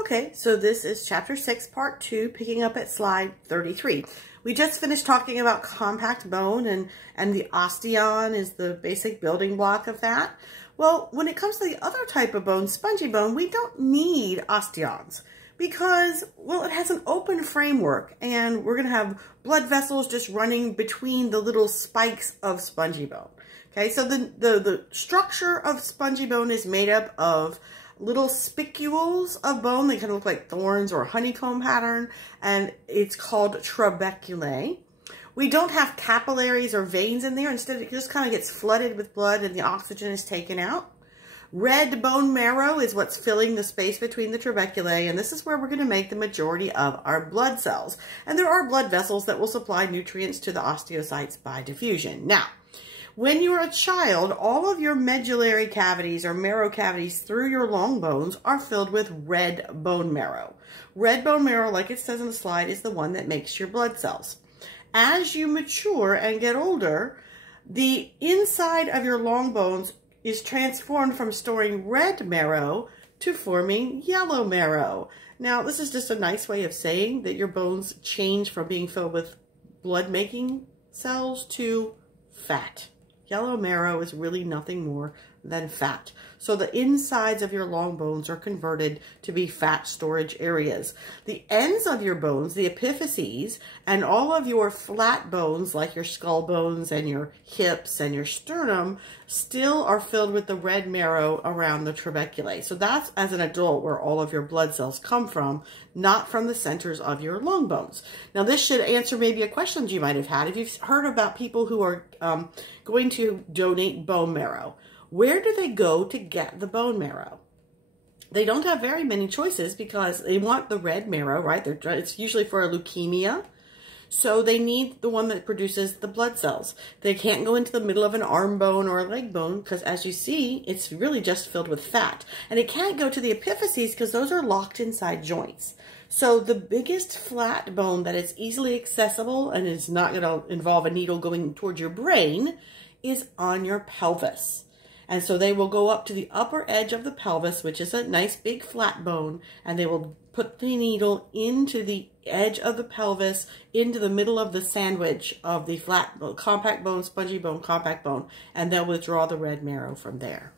Okay, so this is chapter 6, part 2, picking up at slide 33. We just finished talking about compact bone and the osteon is the basic building block of that. Well, when it comes to the other type of bone, spongy bone, we don't need osteons because, well, it has an open framework and we're going to have blood vessels just running between the little spikes of spongy bone. Okay, so the structure of spongy bone is made up of little spicules of bone. They kind of look like thorns or a honeycomb pattern, and it's called trabeculae. We don't have capillaries or veins in there. Instead, it just kind of gets flooded with blood and the oxygen is taken out. Red bone marrow is what's filling the space between the trabeculae, and this is where we're going to make the majority of our blood cells. And there are blood vessels that will supply nutrients to the osteocytes by diffusion. Now, when you're a child, all of your medullary cavities or marrow cavities through your long bones are filled with red bone marrow. Red bone marrow, like it says on the slide, is the one that makes your blood cells. As you mature and get older, the inside of your long bones is transformed from storing red marrow to forming yellow marrow. Now, this is just a nice way of saying that your bones change from being filled with blood-making cells to fat. Yellow marrow is really nothing more than fat. So the insides of your long bones are converted to be fat storage areas. The ends of your bones, the epiphyses, and all of your flat bones, like your skull bones and your hips and your sternum, still are filled with the red marrow around the trabeculae. So that's, as an adult, where all of your blood cells come from, not from the centers of your long bones. Now, this should answer maybe a question you might have had. If you've heard about people who are going to donate bone marrow, where do they go to get the bone marrow? They don't have very many choices because they want the red marrow, right? It's usually for a leukemia. So they need the one that produces the blood cells. They can't go into the middle of an arm bone or a leg bone because, as you see, it's really just filled with fat. And it can't go to the epiphyses because those are locked inside joints. So the biggest flat bone that is easily accessible and is not going to involve a needle going towards your brain is on your pelvis. And so they will go up to the upper edge of the pelvis, which is a nice big flat bone, and they will put the needle into the edge of the pelvis, into the middle of the sandwich of the flat, compact bone, spongy bone, compact bone, and they'll withdraw the red marrow from there.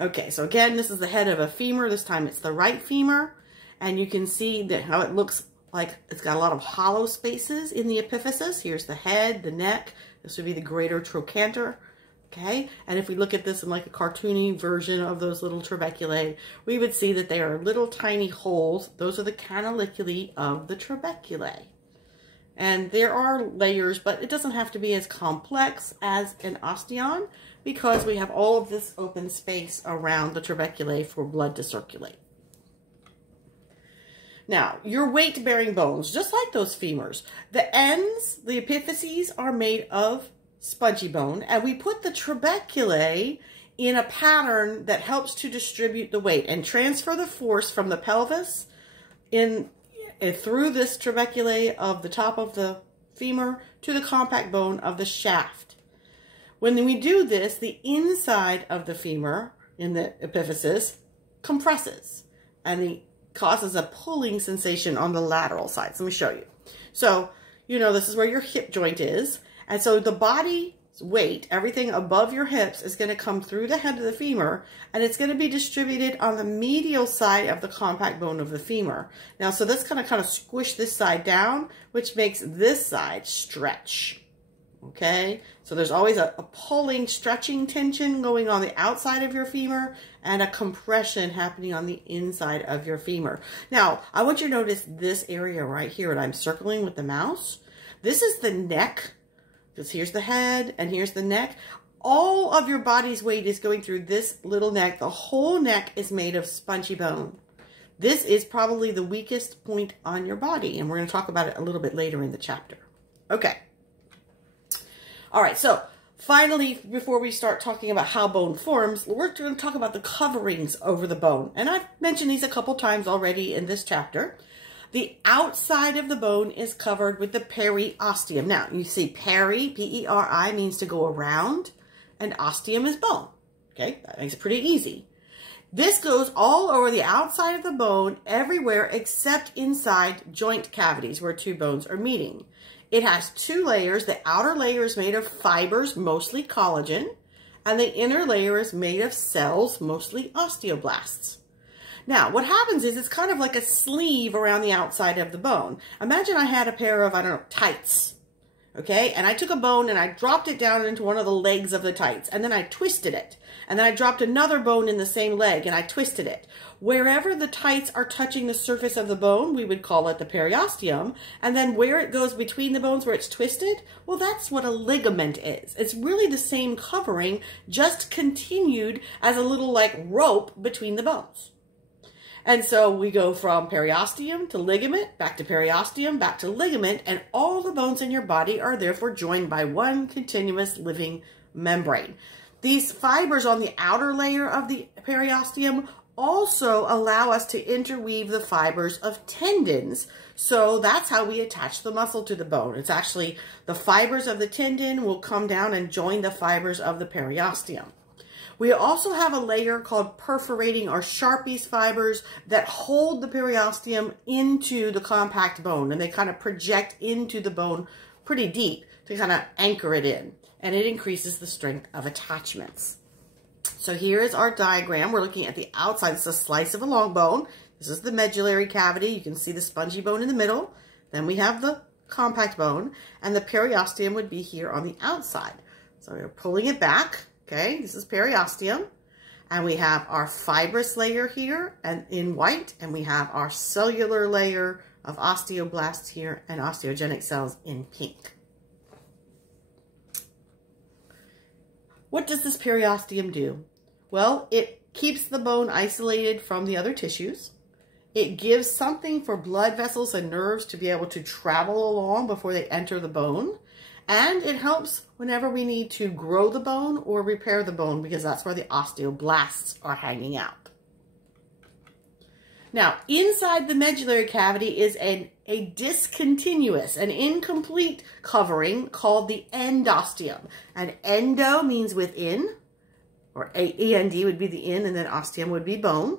Okay, so again, this is the head of a femur. This time it's the right femur, and you can see that how it looks like it's got a lot of hollow spaces in the epiphysis. Here's the head, the neck. This would be the greater trochanter. Okay, and if we look at this in like a cartoony version of those little trabeculae, we would see that they are little tiny holes. Those are the canaliculi of the trabeculae. And there are layers, but it doesn't have to be as complex as an osteon because we have all of this open space around the trabeculae for blood to circulate. Now, your weight-bearing bones, just like those femurs, the ends, the epiphyses, are made of spongy bone, and we put the trabeculae in a pattern that helps to distribute the weight and transfer the force from the pelvis in through this trabeculae of the top of the femur to the compact bone of the shaft. When we do this, the inside of the femur in the epiphysis compresses and it causes a pulling sensation on the lateral side. So let me show you. So, you know, this is where your hip joint is. And so the body's weight, everything above your hips, is going to come through the head of the femur, and it's going to be distributed on the medial side of the compact bone of the femur. Now, so that's going to kind of squish this side down, which makes this side stretch. Okay? So there's always a pulling, stretching tension going on the outside of your femur and a compression happening on the inside of your femur. Now, I want you to notice this area right here that I'm circling with the mouse. This is the neck. Because here's the head and here's the neck. All of your body's weight is going through this little neck. The whole neck is made of spongy bone. This is probably the weakest point on your body, and we're going to talk about it a little bit later in the chapter. Okay. All right, so finally, before we start talking about how bone forms, we're going to talk about the coverings over the bone. And I've mentioned these a couple times already in this chapter. The outside of the bone is covered with the periosteum. Now, you see peri, P-E-R-I, means to go around, and osteum is bone. Okay, that makes it pretty easy. This goes all over the outside of the bone, everywhere except inside joint cavities where two bones are meeting. It has two layers. The outer layer is made of fibers, mostly collagen, and the inner layer is made of cells, mostly osteoblasts. Now, what happens is it's kind of like a sleeve around the outside of the bone. Imagine I had a pair of, I don't know, tights, okay? And I took a bone and I dropped it down into one of the legs of the tights, and then I twisted it. And then I dropped another bone in the same leg and I twisted it. Wherever the tights are touching the surface of the bone, we would call it the periosteum. And then where it goes between the bones, where it's twisted, well, that's what a ligament is. It's really the same covering, just continued as a little like rope between the bones. And so we go from periosteum to ligament, back to periosteum, back to ligament, and all the bones in your body are therefore joined by one continuous living membrane. These fibers on the outer layer of the periosteum also allow us to interweave the fibers of tendons. So that's how we attach the muscle to the bone. It's actually the fibers of the tendon will come down and join the fibers of the periosteum. We also have a layer called perforating or Sharpey's fibers that hold the periosteum into the compact bone, and they kind of project into the bone pretty deep to kind of anchor it in, and it increases the strength of attachments. So here is our diagram. We're looking at the outside. This is a slice of a long bone. This is the medullary cavity. You can see the spongy bone in the middle. Then we have the compact bone, and the periosteum would be here on the outside. So we're pulling it back. Okay, this is periosteum, and we have our fibrous layer here and in white, and we have our cellular layer of osteoblasts here and osteogenic cells in pink. What does this periosteum do? Well, it keeps the bone isolated from the other tissues. It gives something for blood vessels and nerves to be able to travel along before they enter the bone. And it helps whenever we need to grow the bone or repair the bone, because that's where the osteoblasts are hanging out. Now, inside the medullary cavity is a discontinuous, an incomplete covering called the endosteum. And endo means within, or E-N-D would be the in, and then osteum would be bone.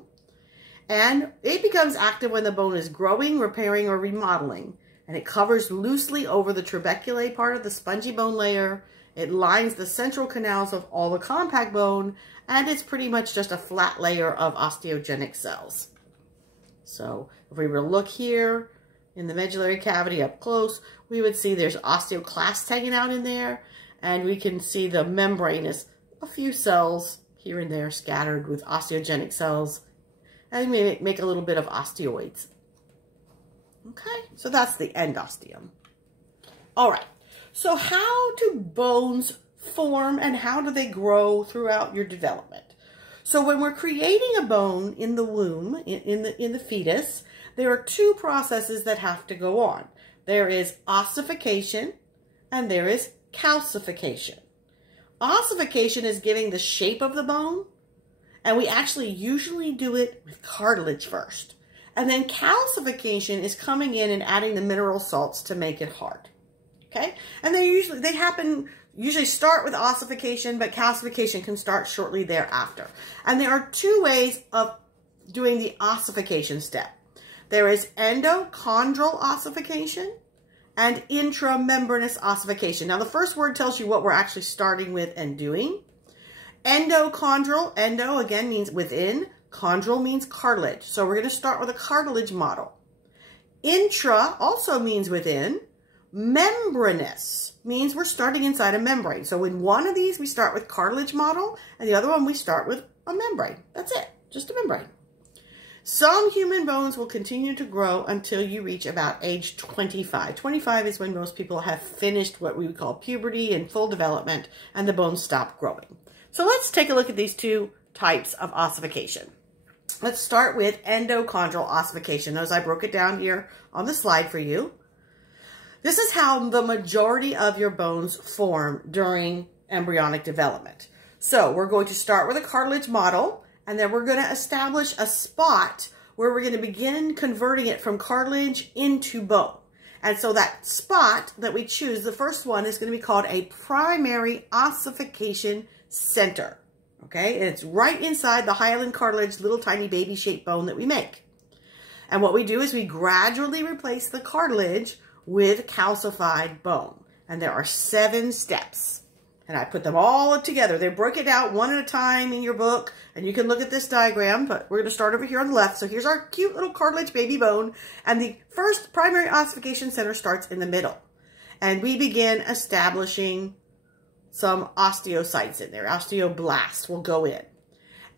And it becomes active when the bone is growing, repairing, or remodeling. And it covers loosely over the trabeculae part of the spongy bone layer. It lines the central canals of all the compact bone, and it's pretty much just a flat layer of osteogenic cells. So if we were to look here in the medullary cavity up close, we would see there's osteoclasts hanging out in there, and we can see the membrane is a few cells here and there scattered with osteogenic cells, and we make a little bit of osteoids. Okay, so that's the endosteum. All right, so how do bones form and how do they grow throughout your development? So when we're creating a bone in the womb, in the fetus, there are two processes that have to go on. There is ossification and there is calcification. Ossification is giving the shape of the bone, and we actually usually do it with cartilage first. And then calcification is coming in and adding the mineral salts to make it hard. Okay? And they usually start with ossification, but calcification can start shortly thereafter. And there are two ways of doing the ossification step. There is endochondral ossification and intramembranous ossification. Now, the first word tells you what we're actually starting with and doing. Endochondral, endo again means within. Chondral means cartilage. So we're going to start with a cartilage model. Intra also means within. Membranous means we're starting inside a membrane. So in one of these, we start with cartilage model, and the other one, we start with a membrane. That's it, just a membrane. Some human bones will continue to grow until you reach about age 25. 25 is when most people have finished what we would call puberty and full development, and the bones stop growing. So let's take a look at these two types of ossification. Let's start with endochondral ossification. Notice I broke it down here on the slide for you. This is how the majority of your bones form during embryonic development. So we're going to start with a cartilage model, and then we're going to establish a spot where we're going to begin converting it from cartilage into bone. And so that spot that we choose, the first one, is going to be called a primary ossification center. Okay, and it's right inside the hyaline cartilage, little tiny baby-shaped bone that we make. And what we do is we gradually replace the cartilage with calcified bone. And there are 7 steps. And I put them all together. They break it out one at a time in your book. And you can look at this diagram, but we're going to start over here on the left. So here's our cute little cartilage baby bone. And the first primary ossification center starts in the middle. And we begin establishing some osteocytes in there. Osteoblasts will go in.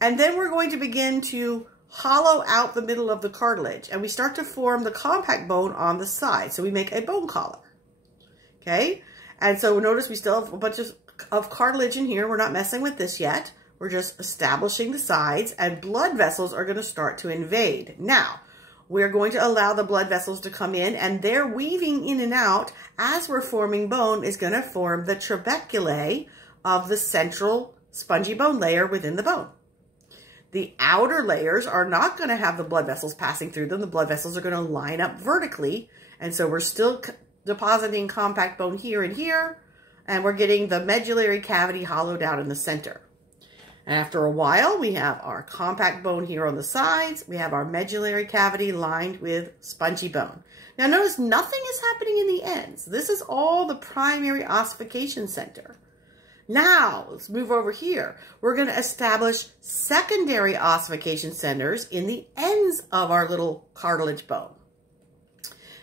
And then we're going to begin to hollow out the middle of the cartilage. And we start to form the compact bone on the side. So we make a bone collar. Okay? And so notice we still have a bunch of cartilage in here. We're not messing with this yet. We're just establishing the sides, and blood vessels are going to start to invade. Now, we're going to allow the blood vessels to come in, and they're weaving in and out as we're forming bone is going to form the trabeculae of the central spongy bone layer within the bone. The outer layers are not going to have the blood vessels passing through them. The blood vessels are going to line up vertically, and so we're still depositing compact bone here and here, and we're getting the medullary cavity hollowed out in the center. And after a while, we have our compact bone here on the sides. We have our medullary cavity lined with spongy bone. Now notice nothing is happening in the ends. This is all the primary ossification center. Now, let's move over here. We're going to establish secondary ossification centers in the ends of our little cartilage bone.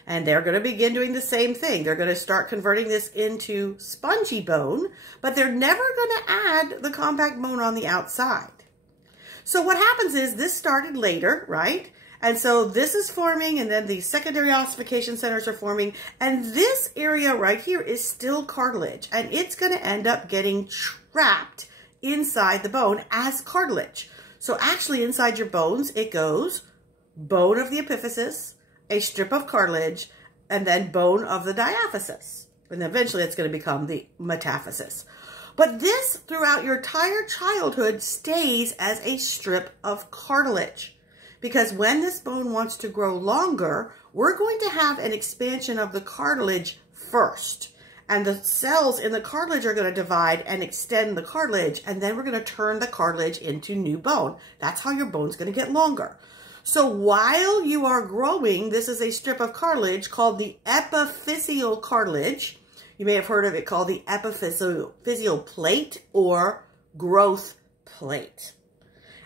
And they're going to begin doing the same thing. They're going to start converting this into spongy bone, but they're never going to add the compact bone on the outside. So what happens is this started later, right? And so this is forming, and then the secondary ossification centers are forming, and this area right here is still cartilage, and it's going to end up getting trapped inside the bone as cartilage. So actually inside your bones, it goes bone of the epiphysis, a strip of cartilage, and then bone of the diaphysis. And eventually it's going to become the metaphysis. But this, throughout your entire childhood, stays as a strip of cartilage. Because when this bone wants to grow longer, we're going to have an expansion of the cartilage first. And the cells in the cartilage are going to divide and extend the cartilage, and then we're going to turn the cartilage into new bone. That's how your bone's going to get longer. So while you are growing, this is a strip of cartilage called the epiphyseal cartilage. You may have heard of it called the epiphyseal plate or growth plate.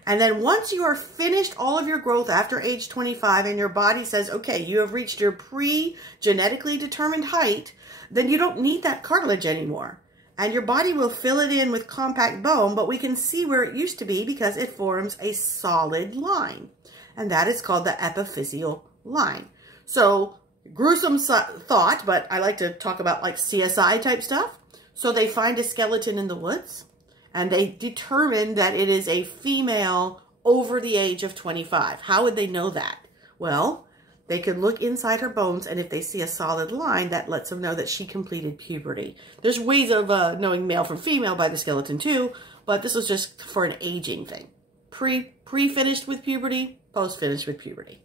And then once you are finished all of your growth after age 25 and your body says, okay, you have reached your pre-genetically determined height, then you don't need that cartilage anymore. And your body will fill it in with compact bone, but we can see where it used to be because it forms a solid line. And that is called the epiphyseal line. So gruesome thought, but I like to talk about like CSI type stuff. So they find a skeleton in the woods, and they determine that it is a female over the age of 25. How would they know that? Well, they could look inside her bones, and if they see a solid line, that lets them know that she completed puberty. There's ways of knowing male from female by the skeleton too, but this was just for an aging thing. Pre-finished with puberty, post-finished with puberty.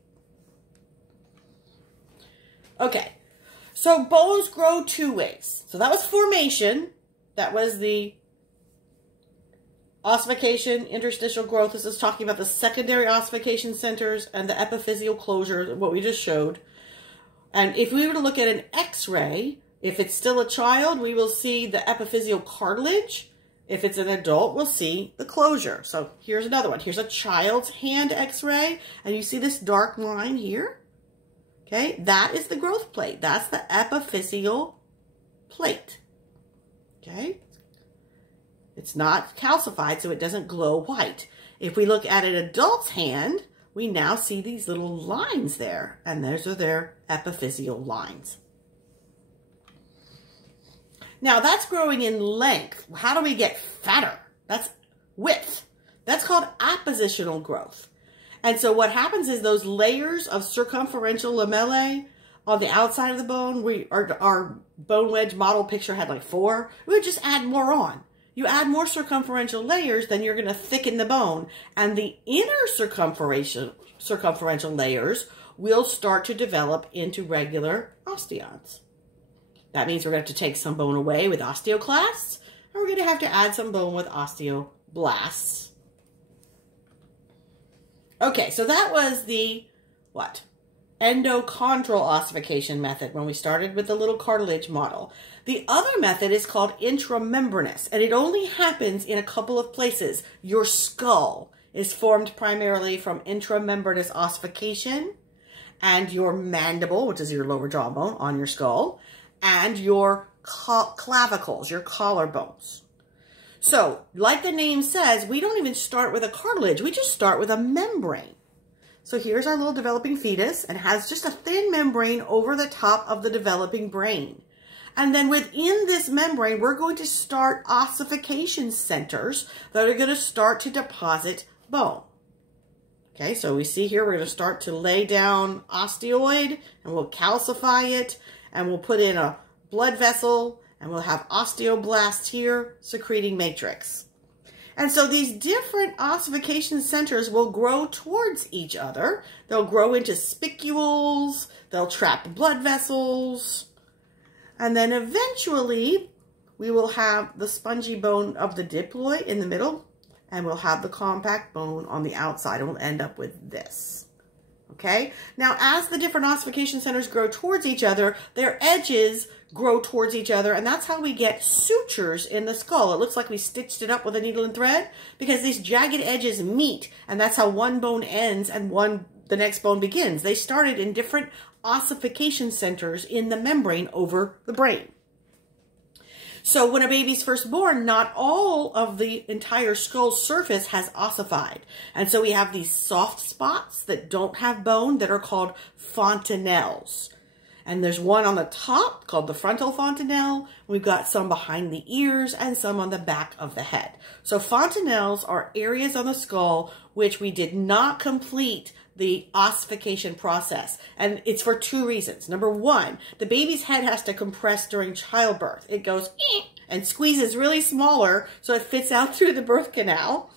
Okay, so bones grow 2 ways. So that was formation. That was the ossification, interstitial growth. This is talking about the secondary ossification centers and the epiphyseal closure, what we just showed. And if we were to look at an X-ray, if it's still a child, we will see the epiphyseal cartilage. If it's an adult, we'll see the closure. So here's another one. Here's a child's hand X-ray, and you see this dark line here? Okay, that is the growth plate. That's the epiphyseal plate. Okay? It's not calcified, so it doesn't glow white. If we look at an adult's hand, we now see these little lines there, and those are their epiphyseal lines. Now, that's growing in length. How do we get fatter? That's width. That's called appositional growth. And so what happens is those layers of circumferential lamellae on the outside of the bone, our bone wedge model picture had like 4. We would just add more on. You add more circumferential layers, then you're going to thicken the bone. And the inner circumferential layers will start to develop into regular osteons. That means we're going to have to take some bone away with osteoclasts, and we're going to have to add some bone with osteoblasts. osteoblasts. Okay, so that was the, what? Endochondral ossification method when we started with the little cartilage model. The other method is called intramembranous, and it only happens in a couple of places. Your skull is formed primarily from intramembranous ossification, and your mandible, which is your lower jawbone on your skull, and your clavicles, your collarbones. So, like the name says, we don't even start with a cartilage, we just start with a membrane. So here's our little developing fetus, and has just a thin membrane over the top of the developing brain. And then within this membrane, we're going to start ossification centers that are going to start to deposit bone. Okay, so we see here we're going to start to lay down osteoid, and we'll calcify it, and we'll put in a blood vessel, and we'll have osteoblasts here secreting matrix. And so these different ossification centers will grow towards each other. They'll grow into spicules, they'll trap blood vessels, and then eventually we will have the spongy bone of the diploid in the middle, and we'll have the compact bone on the outside, and we'll end up with this. Okay? Now, as the different ossification centers grow towards each other, their edges grow towards each other, and that's how we get sutures in the skull. It looks like we stitched it up with a needle and thread because these jagged edges meet, and that's how one bone ends and the next bone begins. They started in different ossification centers in the membrane over the brain. So when a baby's first born, not all of the entire skull surface has ossified. And so we have these soft spots that don't have bone that are called fontanelles. And there's one on the top called the frontal fontanelle. We've got some behind the ears and some on the back of the head. So fontanelles are areas on the skull which we did not complete the ossification process. And it's for two reasons. Number one, the baby's head has to compress during childbirth. It goes and squeezes really smaller so it fits out through the birth canal.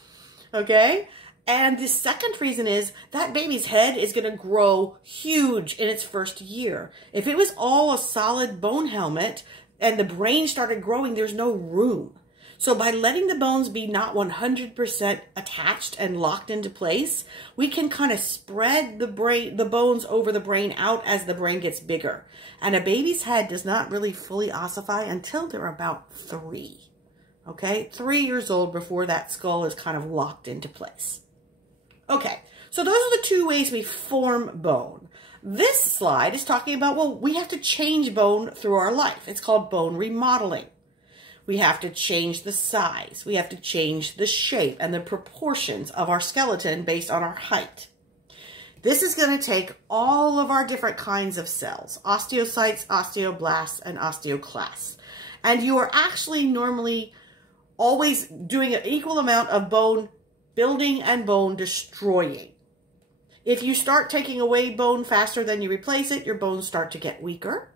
Okay? And the second reason is that baby's head is going to grow huge in its first year. If it was all a solid bone helmet and the brain started growing, there's no room. So by letting the bones be not 100% attached and locked into place, we can kind of spread the bones over the brain out as the brain gets bigger. And a baby's head does not really fully ossify until they're about 3. Okay, 3 years old before that skull is kind of locked into place. Okay, so those are the two ways we form bone. This slide is talking about, well, we have to change bone through our life. It's called bone remodeling. We have to change the size. We have to change the shape and the proportions of our skeleton based on our height. This is going to take all of our different kinds of cells, osteocytes, osteoblasts, and osteoclasts. And you are actually normally always doing an equal amount of bone building and bone destroying. If you start taking away bone faster than you replace it, your bones start to get weaker.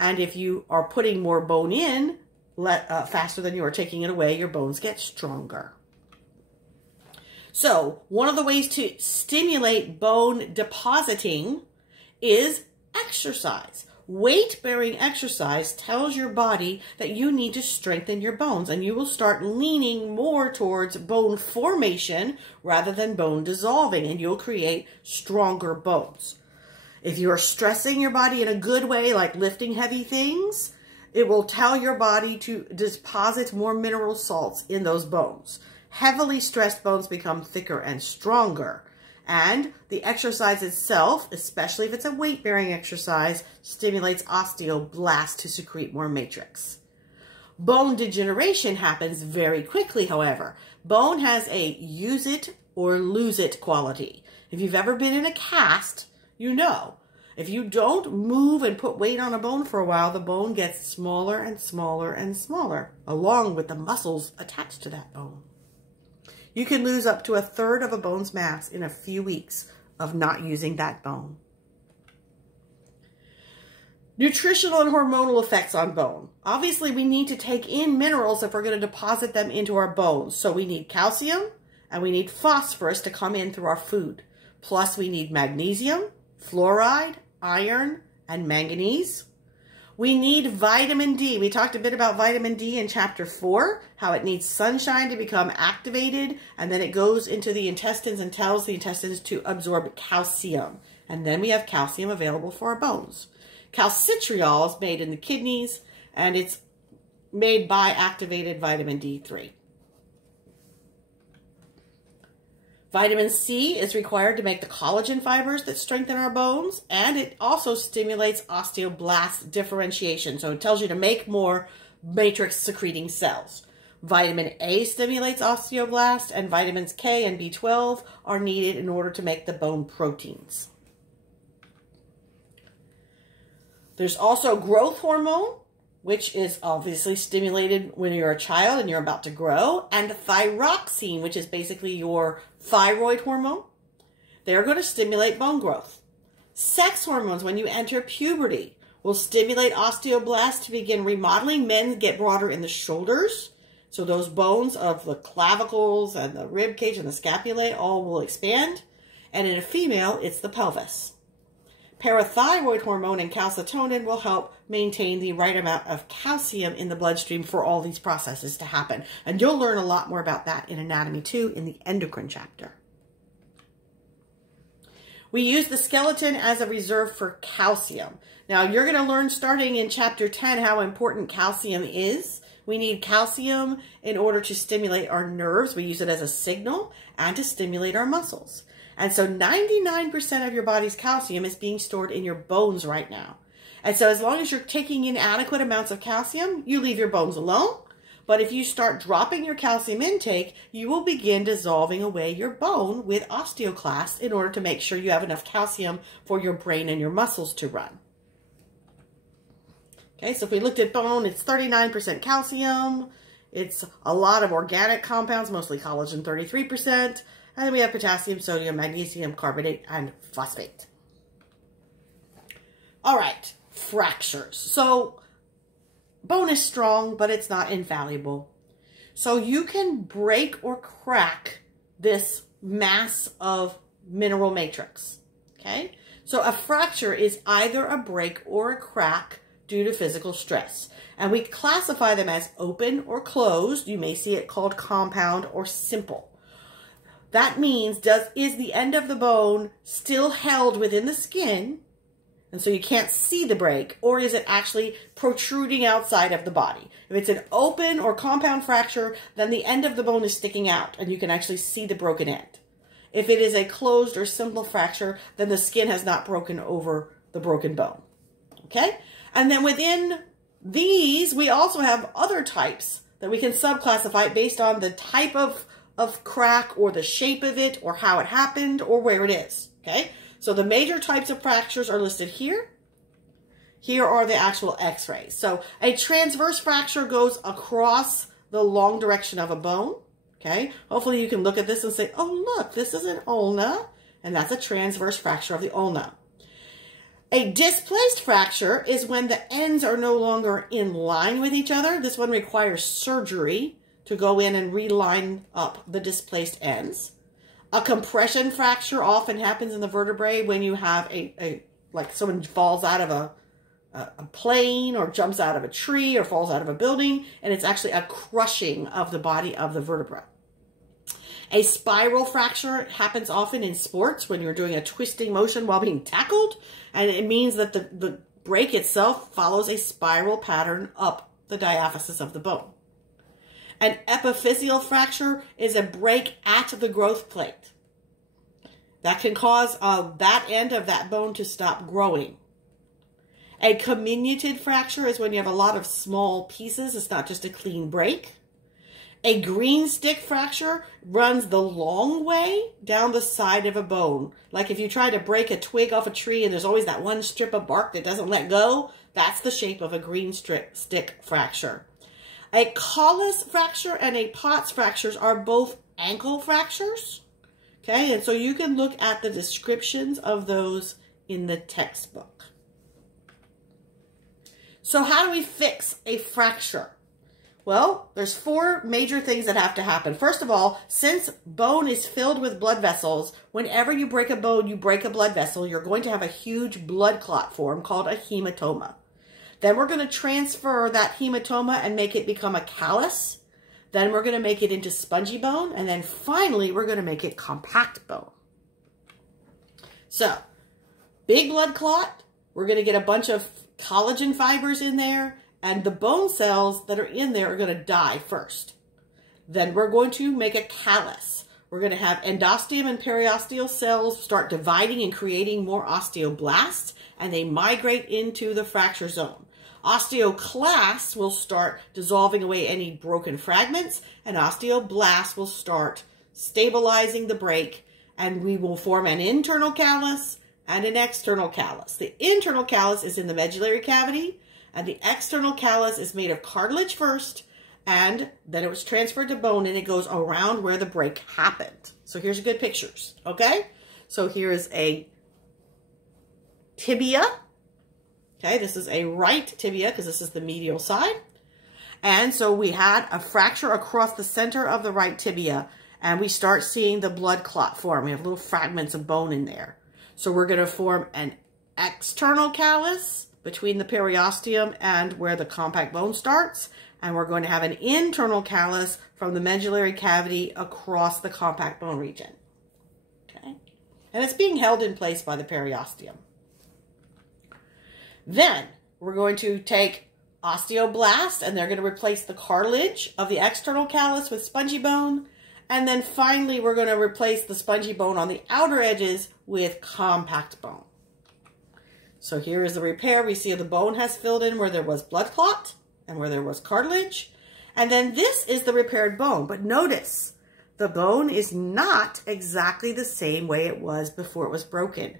And if you are putting more bone in faster than you are taking it away, your bones get stronger. So one of the ways to stimulate bone depositing is exercise. Weight-bearing exercise tells your body that you need to strengthen your bones, and you will start leaning more towards bone formation rather than bone dissolving, and you'll create stronger bones. If you are stressing your body in a good way, like lifting heavy things, it will tell your body to deposit more mineral salts in those bones. Heavily stressed bones become thicker and stronger. And the exercise itself, especially if it's a weight-bearing exercise, stimulates osteoblasts to secrete more matrix. Bone degeneration happens very quickly, however. Bone has a use it or lose it quality. If you've ever been in a cast, you know. If you don't move and put weight on a bone for a while, the bone gets smaller and smaller and smaller, along with the muscles attached to that bone. You can lose up to 1/3 of a bone's mass in a few weeks of not using that bone. Nutritional and hormonal effects on bone. Obviously, we need to take in minerals if we're going to deposit them into our bones. So we need calcium and we need phosphorus to come in through our food. Plus, we need magnesium, fluoride, iron, and manganese. We need vitamin D. We talked a bit about vitamin D in chapter 4, how it needs sunshine to become activated, and then it goes into the intestines and tells the intestines to absorb calcium. And then we have calcium available for our bones. Calcitriol is made in the kidneys, and it's made by activated vitamin D3. Vitamin C is required to make the collagen fibers that strengthen our bones, and it also stimulates osteoblast differentiation. So it tells you to make more matrix secreting cells. Vitamin A stimulates osteoblast, and vitamins K and B12 are needed in order to make the bone proteins. There's also growth hormone, which is obviously stimulated when you're a child and you're about to grow, and thyroxine, which is basically your thyroid hormone. They're going to stimulate bone growth. Sex hormones, when you enter puberty, will stimulate osteoblasts to begin remodeling. Men get broader in the shoulders, so those bones of the clavicles and the rib cage and the scapulae all will expand. And in a female, it's the pelvis. Parathyroid hormone and calcitonin will help maintain the right amount of calcium in the bloodstream for all these processes to happen. And you'll learn a lot more about that in Anatomy 2 in the endocrine chapter. We use the skeleton as a reserve for calcium. Now, you're going to learn starting in chapter 10 how important calcium is. We need calcium in order to stimulate our nerves. We use it as a signal and to stimulate our muscles. And so 99% of your body's calcium is being stored in your bones right now. And so as long as you're taking in adequate amounts of calcium, you leave your bones alone. But if you start dropping your calcium intake, you will begin dissolving away your bone with osteoclasts in order to make sure you have enough calcium for your brain and your muscles to run. Okay, so if we looked at bone, it's 39% calcium. It's a lot of organic compounds, mostly collagen, 33%. And then we have potassium, sodium, magnesium, carbonate, and phosphate. All right, fractures. So bone is strong, but it's not infallible. So you can break or crack this mass of mineral matrix, okay? So a fracture is either a break or a crack due to physical stress. And we classify them as open or closed. You may see it called compound or simple. That means, is the end of the bone still held within the skin, and so you can't see the break, or is it actually protruding outside of the body? If it's an open or compound fracture, then the end of the bone is sticking out, and you can actually see the broken end. If it is a closed or simple fracture, then the skin has not broken over the broken bone. Okay? And then within these, we also have other types that we can subclassify based on the type of crack or the shape of it or how it happened or where it is, okay? So the major types of fractures are listed here. Here are the actual x-rays. So a transverse fracture goes across the long direction of a bone, okay? Hopefully you can look at this and say, oh, look, this is an ulna, and that's a transverse fracture of the ulna. A displaced fracture is when the ends are no longer in line with each other. This one requires surgery to go in and reline up the displaced ends. A compression fracture often happens in the vertebrae when you have like someone falls out of a plane or jumps out of a tree or falls out of a building, and it's actually a crushing of the body of the vertebra. A spiral fracture happens often in sports when you're doing a twisting motion while being tackled, and it means that the break itself follows a spiral pattern up the diaphysis of the bone. An epiphyseal fracture is a break at the growth plate. That can cause that end of that bone to stop growing. A comminuted fracture is when you have a lot of small pieces. It's not just a clean break. A green stick fracture runs the long way down the side of a bone. Like if you try to break a twig off a tree and there's always that one strip of bark that doesn't let go, that's the shape of a green stick fracture. A Colles fracture and a Potts fractures are both ankle fractures. Okay, and so you can look at the descriptions of those in the textbook. So how do we fix a fracture? Well, there's 4 major things that have to happen. First of all, since bone is filled with blood vessels, whenever you break a bone, you break a blood vessel, you're going to have a huge blood clot form called a hematoma. Then we're going to transfer that hematoma and make it become a callus. Then we're going to make it into spongy bone. And then finally, we're going to make it compact bone. So, big blood clot. We're going to get a bunch of collagen fibers in there. And the bone cells that are in there are going to die first. Then we're going to make a callus. We're going to have endosteum and periosteal cells start dividing and creating more osteoblasts, and they migrate into the fracture zone. Osteoclasts will start dissolving away any broken fragments, and osteoblasts will start stabilizing the break, and we will form an internal callus and an external callus. The internal callus is in the medullary cavity, and the external callus is made of cartilage first, and then it was transferred to bone, and it goes around where the break happened. So here's good pictures, okay? So here's a tibia. Okay, this is a right tibia because this is the medial side. And so we had a fracture across the center of the right tibia, and we start seeing the blood clot form. We have little fragments of bone in there. So we're going to form an external callus between the periosteum and where the compact bone starts. And we're going to have an internal callus from the medullary cavity across the compact bone region. Okay? And it's being held in place by the periosteum. Then we're going to take osteoblasts, and they're going to replace the cartilage of the external callus with spongy bone. And then finally, we're going to replace the spongy bone on the outer edges with compact bone. So here is the repair. We see the bone has filled in where there was blood clot and where there was cartilage. And then this is the repaired bone. But notice, the bone is not exactly the same way it was before it was broken.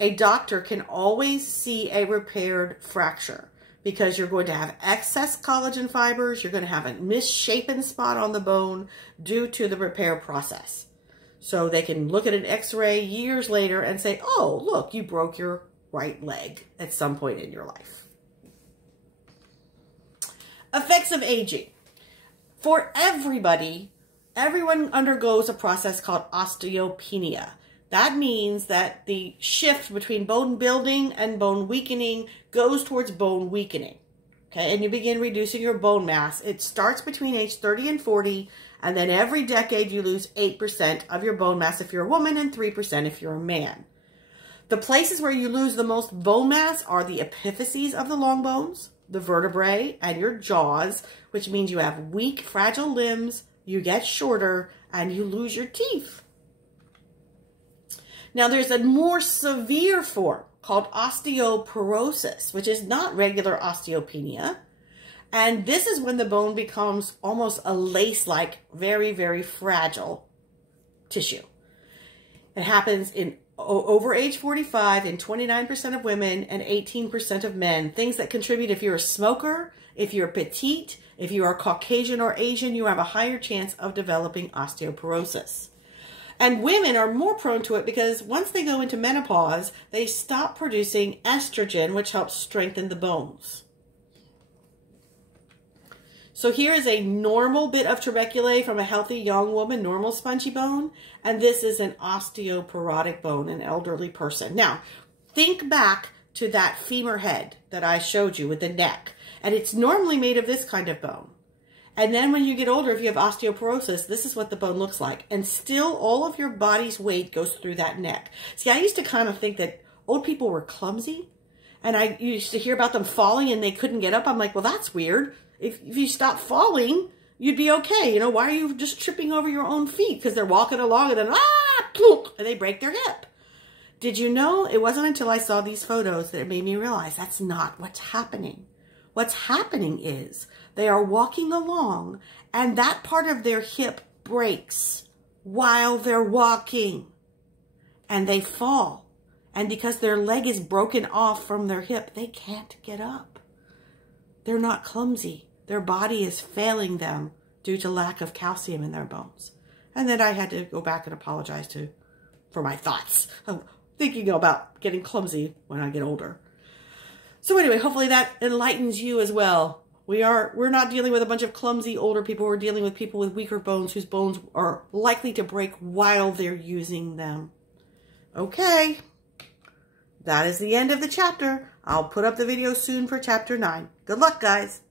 A doctor can always see a repaired fracture because you're going to have excess collagen fibers. You're going to have a misshapen spot on the bone due to the repair process. So they can look at an x-ray years later and say, oh, look, you broke your right leg at some point in your life. Effects of aging. For everybody, everyone undergoes a process called osteopenia. That means that the shift between bone building and bone weakening goes towards bone weakening. Okay, and you begin reducing your bone mass. It starts between age 30 and 40, and then every decade you lose 8% of your bone mass if you're a woman and 3% if you're a man. The places where you lose the most bone mass are the epiphyses of the long bones, the vertebrae, and your jaws, which means you have weak, fragile limbs, you get shorter, and you lose your teeth. Now, there's a more severe form called osteoporosis, which is not regular osteopenia. And this is when the bone becomes almost a lace-like, very, very fragile tissue. It happens in over age 45 in 29% of women and 18% of men. Things that contribute: if you're a smoker, if you're petite, if you are Caucasian or Asian, you have a higher chance of developing osteoporosis. And women are more prone to it because once they go into menopause, they stop producing estrogen, which helps strengthen the bones. So here is a normal bit of trabeculae from a healthy young woman, normal spongy bone. And this is an osteoporotic bone, an elderly person. Now, think back to that femur head that I showed you with the neck. And it's normally made of this kind of bone. And then when you get older, if you have osteoporosis, this is what the bone looks like. And still, all of your body's weight goes through that neck. See, I used to kind of think that old people were clumsy. And I used to hear about them falling and they couldn't get up. I'm like, well, that's weird. If you stop falling, you'd be okay. You know, why are you just tripping over your own feet? Because they're walking along and then, plunk, and they break their hip. Did you know? It wasn't until I saw these photos that it made me realize that's not what's happening. What's happening is they are walking along and that part of their hip breaks while they're walking and they fall. And because their leg is broken off from their hip, they can't get up. They're not clumsy. Their body is failing them due to lack of calcium in their bones. And then I had to go back and apologize for my thoughts of thinking about getting clumsy when I get older. So anyway, hopefully that enlightens you as well. We're not dealing with a bunch of clumsy older people. We're dealing with people with weaker bones whose bones are likely to break while they're using them. Okay. That is the end of the chapter. I'll put up the video soon for chapter 9. Good luck, guys.